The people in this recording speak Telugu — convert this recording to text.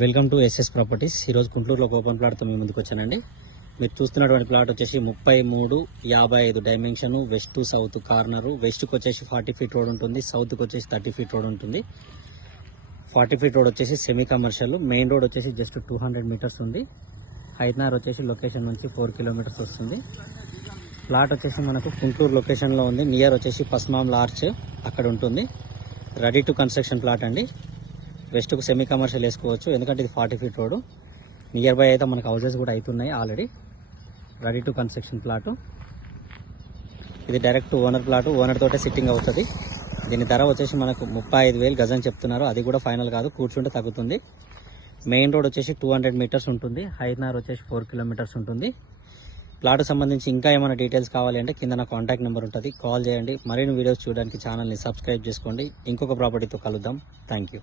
Welcome to SS properties. ఈరోజు గుంటూరులో ఒక ఓపెన్ ప్లాట్తో మీ ముందుకు వచ్చానండి. మీరు చూస్తున్నటువంటి ప్లాట్ వచ్చేసి 33-55 dimension, west to south corner. వెస్ట్కి వచ్చేసి 40 ఫీట్ రోడ్ ఉంటుంది, సౌత్కి వచ్చేసి 30 ఫీట్ రోడ్ ఉంటుంది. 40 ఫీట్ రోడ్ వచ్చేసి సెమీ కమర్షియల్, మెయిన్ రోడ్ వచ్చేసి జస్ట్ 200 మీటర్స్ ఉంది. హైట్నార్ వచ్చేసి లొకేషన్ నుంచి 4 కిలోమీటర్స్ వస్తుంది. ప్లాట్ వచ్చేసి మనకు గుంటూరు లొకేషన్లో ఉంది. నియర్ వచ్చేసి పస్మామ్ లార్చ్ అక్కడ ఉంటుంది. రెడీ టు కన్స్ట్రక్షన్ ప్లాట్ అండి. వెస్ట్కు సెమీ కమర్షియల్ వేసుకోవచ్చు, ఎందుకంటే ఇది 40 ఫీట్ రోడ్. నియర్ బై అయితే మనకు హౌసెస్ కూడా అవుతున్నాయి already. Ready to construction plot. ఇది డైరెక్ట్ ఓనర్ ప్లాటు, ఓనర్ తోటే సిట్టింగ్ అవుతుంది. దీని ధర వచ్చేసి మనకు 35,000 గజం చెప్తున్నారు. అది కూడా ఫైనల్ కాదు, కూర్చుంటే తగ్గుతుంది. మెయిన్ రోడ్ వచ్చేసి 200 మీటర్స్ ఉంటుంది. హైట్నార్ వచ్చేసి 4 కిలోమీటర్స్ ఉంటుంది. ప్లాట్ సంబంధించి ఇంకా ఏమైనా డీటెయిల్స్ కావాలి అంటే కింద నా కాంటాక్ట్ నెంబర్ ఉంటుంది, కాల్ చేయండి. మరిన్ని వీడియోస్ చూడడానికి ఛానల్ని సబ్స్క్రైబ్ చేసుకోండి. ఇంకొక ప్రాపర్టీతో కలుద్దాం. Thank you.